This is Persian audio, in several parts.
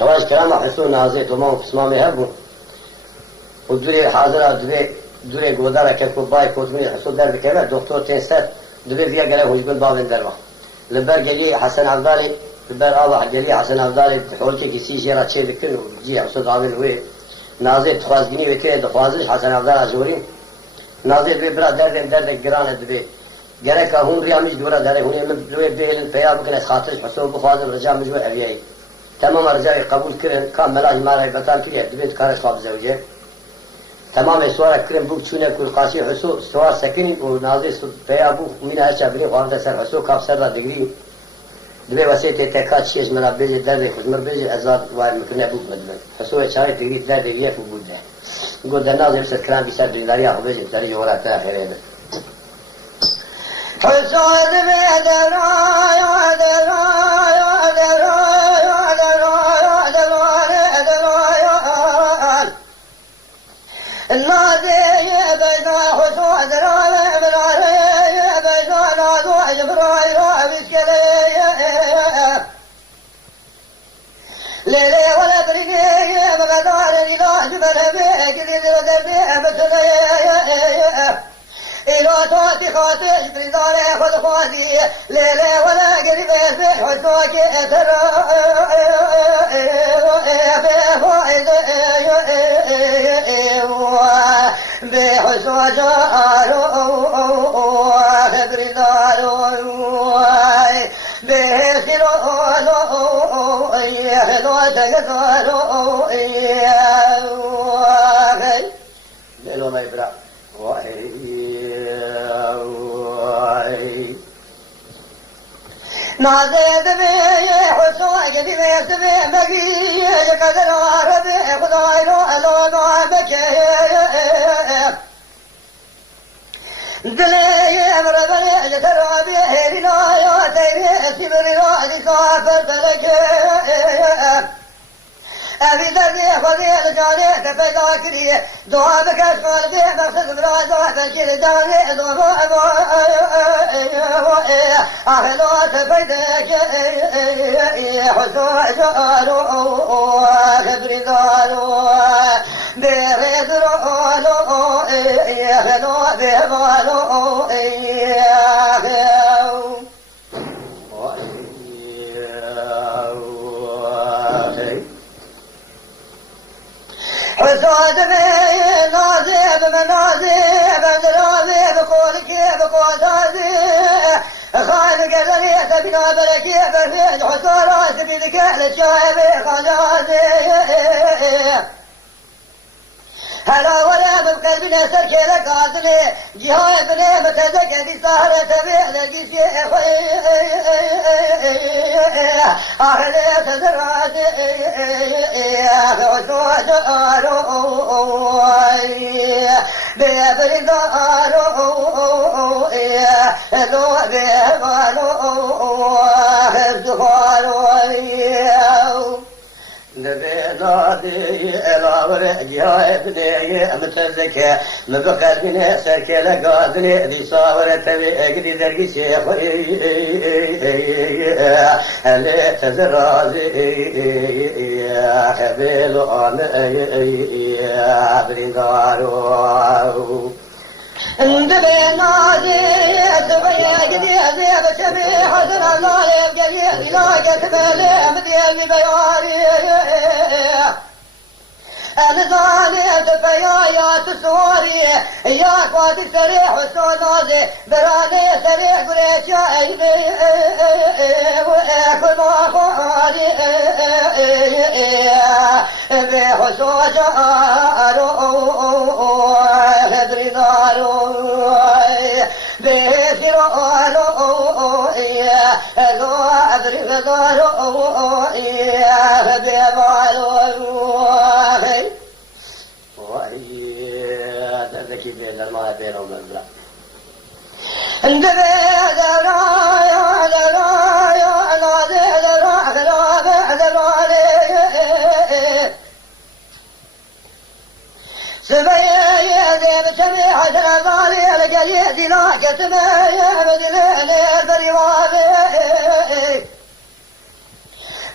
خواهش کرام حسون نازه تمام قسمامه هبون و دوری حاضر دوری گودارا که کوبای کوتمنی حسون در بکره دکتر تنسر دوری دیگه گله حجبن باقی دروا لبر گلی حسن عبدالي لبر آبا گلی حسن عبدالي حولتی کسی جرا چه بکن و جی حسون داوین وی نازه تخوازگینی وکره دخوازش حسن عبدالي جوری نازه دوی برا درد گرانه دوی گره که هون ریامیش دورا داره هونی من دوی دیلن پیا بکن از خاطرش حسون بخوازن رجا مجموع اویایی تمام رجای قبول کردن کام ملاج مارای بطال کریه دوی کارش خواب زوجه تمام سوار کریم بود چونه کل قاسی حسو سوار سکنی و نازی پیا بود مینا هرچه بینی خواب سر حسو کاف سر را دگری دوی وسیعت تکات شیش مرا بیجی درد خوشمر بیجی ازاد وای مکنه بود مدلن حسو چاری دگری درد دیگه فو بود ده گود در نازی بسر کرام بیسر دینداری آخو بیجی داری جورا تا خیره ده حسو دوی درای ليلي ولا بريني مقدار الإله بمنهبه كذي ذرقه بسنيه إلو توتي خاطش بريداري خذ خواتي ليلي ولا قريبه في حسوك ترى بحسوك ما يبرع نازد بي حسوك دي بيسبي مقي قدر عربي خداي لو بكي دلي مربني جترابي هيرنا يا تيري سيبري دي سافر بلكي أبي دربي خذي لجاني تفجع كريه دعا بكش قلبي مقصد برازا بشير جاني دورو أهلو تفيدك حسو جارو خبري دارو بيريد رولو أهلو بيبالو حسود بي نازب منازب اندرابي بقولك بقوتازي خالق الرئيس بنا بركي برفيد حسورات بيدك للشايب خجازي هلا ولا بقلبنا سركي لك عدلي جهاي بني متزك دي سهرة تبيع لقي شيخ أهلي تزرعتي وشوش أروي بيبري دارو لو بيبالو زخاروي نبينادي الأمر يا ابني متزكى مبقلبني سركي لقادني ذي صابرة تبي أقدي ذرقي شيخ اللي تزرازي خبيلو أنا برنقارو دبينادي سبيا قدي أزيب شبي حسن الله يبقى لا كتبالي مديالي بياري الزاني تفيا يا تسوري يا قادي سريح وسونازي براني سريح قريش عيني وإخذ أخواني بحسوش أروي هدري داروي بشروي لو أدري بداروي هدي بالوي ذكي بين الماء بينهم البلاد سبيا ذي بشمي حسن الظالي القليل دي لا كتبيا بدليل البريوابي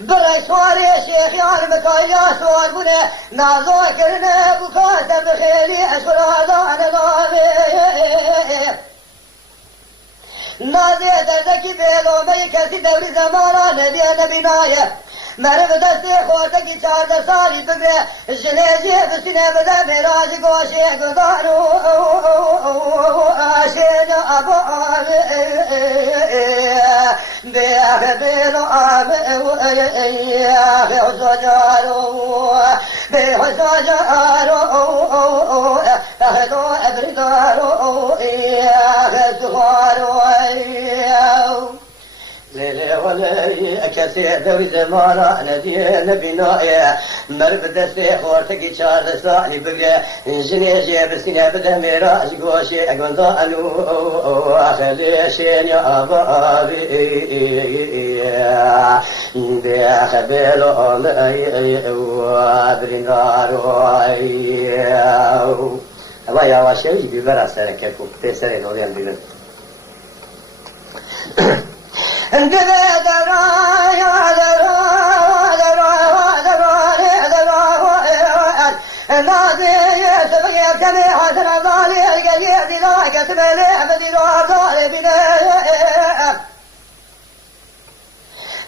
برای سواری شیخیان مکایا سوار بونه نازو کرنه بکاتم بخیلی اشرادان نامه نازی دردکی بیلومه کسی دوری زمانان دیه نبینایه مرد دستی خورتکی 14 سالی بگره جنیجی بسینه بده میراج گوشه گذارو آشین ابو آمه بیخ بیلو آمه بیخ سجارو بیخ سجارو اخلو ابردارو بیخ سخارو ليلي ولي كثير ذوي زمارة ندي نبيناية مرب دستي خورتك 4 ساعة بقى جنيجي بسنة بده ميراج قوشي قنضانو أخلي شين يا أبابي بيخبلو وابرين دارو أبا يا واشي بيبرا سرك كوكتي سرين وليان بيبرا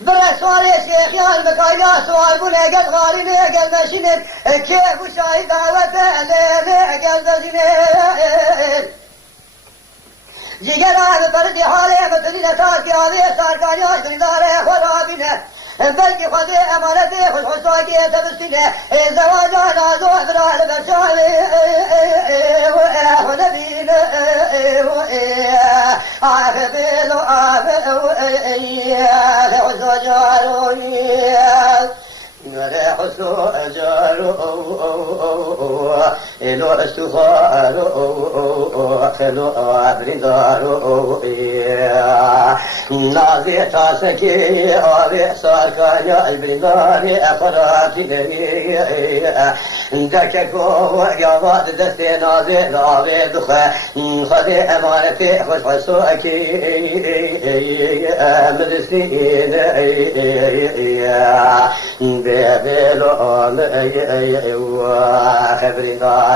برسوار شیخیان بکایا سوار بونه گل غاری نگل نشینه که بشایی دعوت نگل نشینه جگر آب پردی حاله بکنی نتاکی آوی سارکانی آشتری داره خرابینه بلکه خود امانت خوش خسواکی تبستینه زواجا نازو افراد برشاوی نبینه آخ بیلو آب خسو جاروی حسو أجارو إلو استفارو خلو أبردارو نازي تاسكي آبي ساركانيا البرداري أفراتي لني دككو ياباد دستي نازي نازي دخا خذي أمانتي خوش حسوكي مدستين بيلو خبري دارو